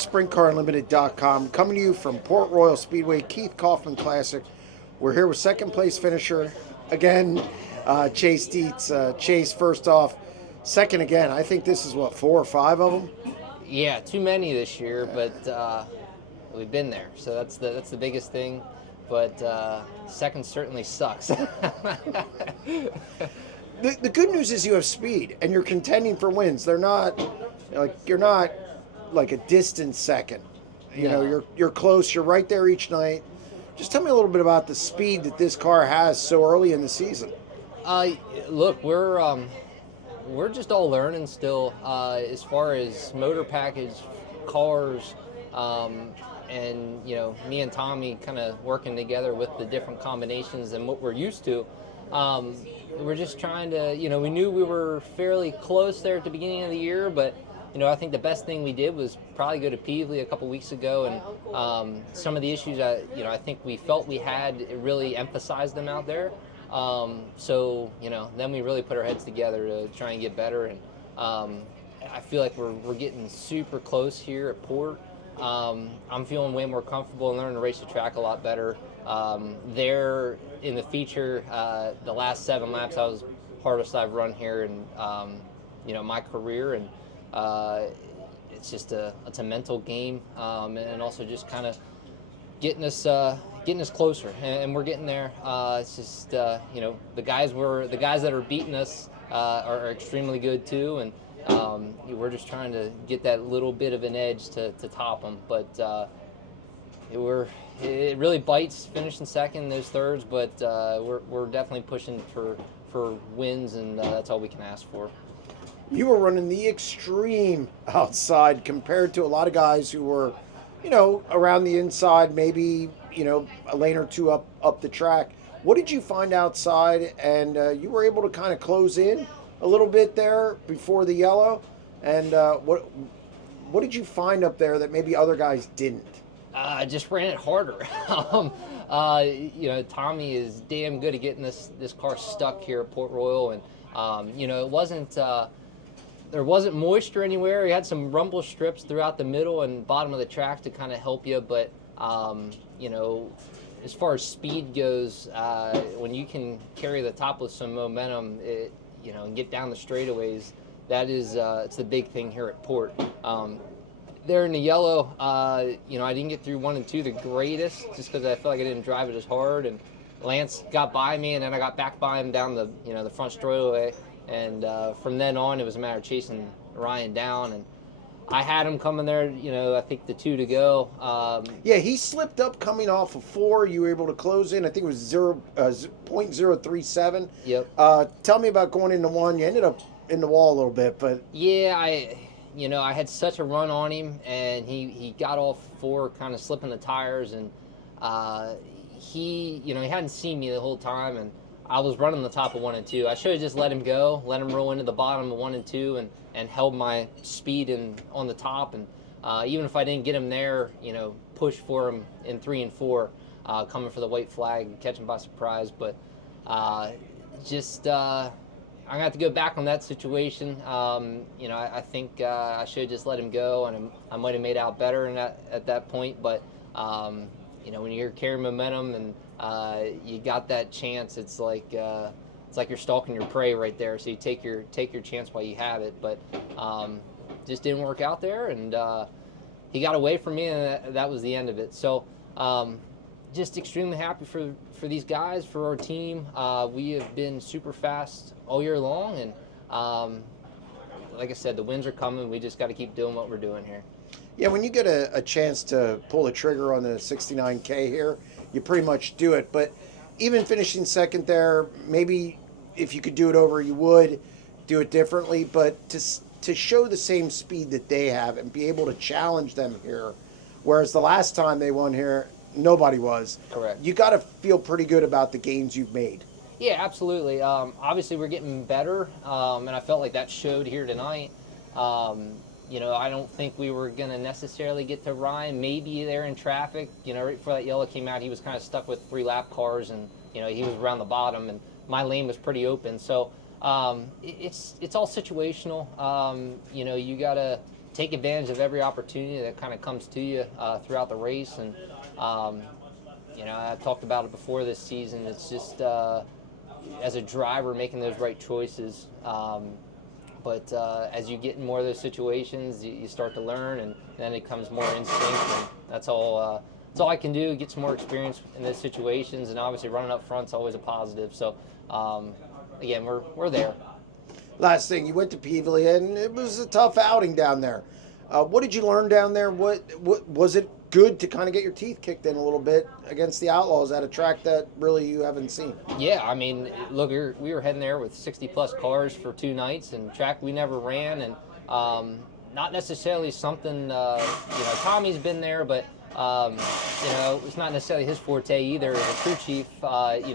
SprintCarUnlimited.com, coming to you from Port Royal Speedway, Keith Kaufman Classic. We're here with second place finisher again, Chase Dietz. Chase, first off, second again. I think this is what, 4 or 5 of them. Yeah, too many this year, but we've been there, so that's the biggest thing. But second certainly sucks. The good news is you have speed and you're contending for wins. They're not like you're not like a distant second. You know, you're close. You're right there each night. Just tell me a little bit about the speed that this car has so early in the season. Look, we're just all learning still as far as motor package, cars, and me and Tommy kind of working together with the different combinations and what we're used to. We're just trying to, we knew we were fairly close there at the beginning of the year, but I think the best thing we did was probably go to Pevely a couple weeks ago, and some of the issues I think we felt we had, it really emphasized them out there. So then we really put our heads together to try and get better, and I feel like we're getting super close here at Port. I'm feeling way more comfortable and learning to race the track a lot better. There in the feature, the last 7 laps, I was hardest I've run here in my career, and it's a mental game, and also just kind of getting us closer, and we're getting there. It's just the guys that are beating us are extremely good too, and we're just trying to get that little bit of an edge to top them. But it really bites finishing second in those thirds, but we're definitely pushing for wins, and that's all we can ask for. You were running the extreme outside compared to a lot of guys who were, around the inside, maybe, a lane or two up the track. What did you find outside? And you were able to kind of close in a little bit there before the yellow. And what did you find up there that maybe other guys didn't? Just ran it harder. Tommy is damn good at getting this car stuck here at Port Royal, and it wasn't. There wasn't moisture anywhere. He had some rumble strips throughout the middle and bottom of the track to kind of help you. But, as far as speed goes, when you can carry the top with some momentum, and get down the straightaways, that is, it's the big thing here at Port. There in the yellow, I didn't get through 1 and 2 the greatest, just because I felt like I didn't drive it as hard. And Lance got by me, and then I got back by him down the, the front straightaway. And from then on, it was a matter of chasing Ryan down, and I had him coming there. I think the 2 to go. Yeah, he slipped up coming off of 4. You were able to close in. I think it was 0.037. Yep. Tell me about going into 1. You ended up in the wall a little bit, but yeah, I had such a run on him, and he got off 4, kind of slipping the tires, and he hadn't seen me the whole time, and I was running the top of 1 and 2. I should have just let him go, let him roll into the bottom of 1 and 2, and held my speed on the top. And even if I didn't get him there, push for him in 3 and 4, coming for the white flag, catch him by surprise. But I'm gonna have to go back on that situation. I think I should have just let him go, and I might have made out better at that point. But when you're carrying momentum and you got that chance, it's like you're stalking your prey right there. So you take your chance while you have it. But just didn't work out there, and he got away from me, and that was the end of it. So just extremely happy for these guys, for our team. We have been super fast all year long, and like I said, the wins are coming. We just got to keep doing what we're doing here. Yeah, when you get a chance to pull the trigger on the 69K here, you pretty much do it. But even finishing second there, maybe if you could do it over, you would do it differently. But to show the same speed that they have and be able to challenge them here, whereas the last time they won here, nobody was. Correct. You got to feel pretty good about the gains you've made. Yeah, absolutely. Obviously, we're getting better, and I felt like that showed here tonight. I don't think we were going to necessarily get to Ryan. Maybe there in traffic, right before that yellow came out, he was kind of stuck with 3 lap cars, and, he was around the bottom, and my lane was pretty open. So it's all situational. You got to take advantage of every opportunity that kind of comes to you throughout the race. And I've talked about it before this season. It's just as a driver making those right choices. But as you get in more of those situations, you start to learn, and then it becomes more instinct. And that's all. That's all I can do. Get some more experience in those situations, and obviously running up front's always a positive. So again, we're there. Last thing, you went to Pevely, and it was a tough outing down there. What did you learn down there? What was it good to kind of get your teeth kicked in a little bit against the Outlaws at a track that really you haven't seen? Yeah, I mean, look, we were heading there with 60-plus cars for 2 nights, and track we never ran, and not necessarily something, Tommy's been there, but, it's not necessarily his forte either. As a crew chief,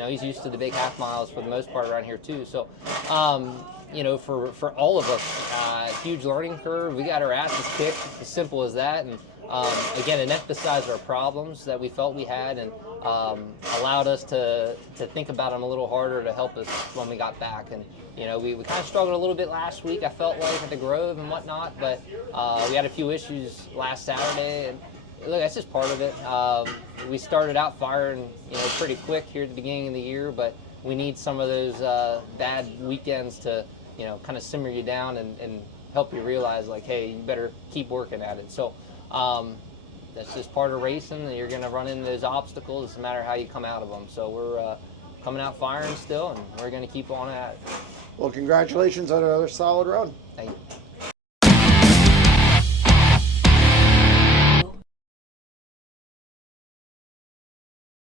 he's used to the big half miles for the most part around here too. So, for all of us, huge learning curve. We got our asses kicked, as simple as that. And again, it emphasized our problems that we felt we had, and allowed us to think about them a little harder to help us when we got back. And we kind of struggled a little bit last week, I felt like, at the Grove and whatnot, but we had a few issues last Saturday, and look, that's just part of it. We started out firing pretty quick here at the beginning of the year, but we need some of those bad weekends to kind of simmer you down and help you realize, like, hey, you better keep working at it. So that's just part of racing. You're going to run into those obstacles. It's a matter of how you come out of them. So we're coming out firing still, and we're going to keep on at it. Well, congratulations on another solid run. Thank you.